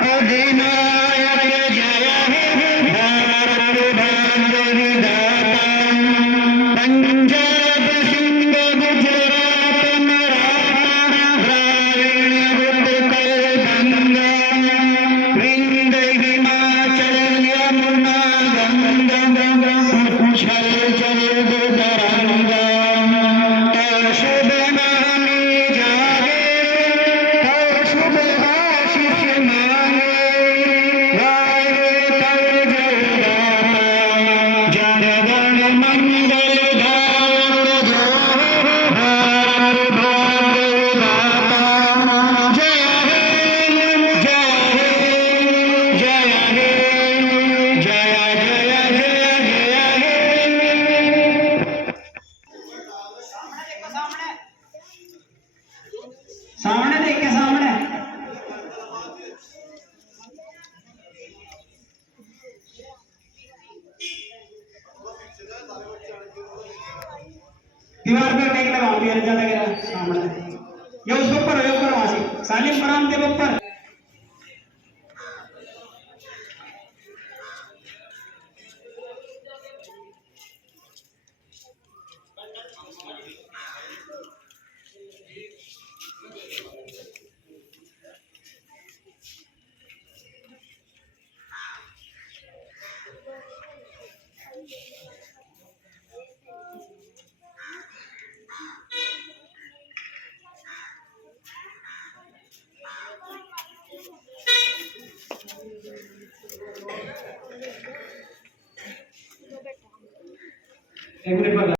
अधिनायक जय हे भारत भाग्य विधाता पंजाब सिंध गुजरात मराठा द्राविड उत्कल गंगा विंध्य हिमाचल यमुना गंगा उच्छल जल तरंगा शुभ नामी जागे शुभ आशीष मांगे गाए तव जयगाता जनगण मंगल गायक जो भारत भाग्य विधाता जय हे जय हे जय हे जय जय जय जय हे सामने देख के सामने दीवार पर टेक लगाओ भी ज्यादा गिरा सामने ये उस ऊपर वहां से सालिम फराम के ऊपर एक मिनट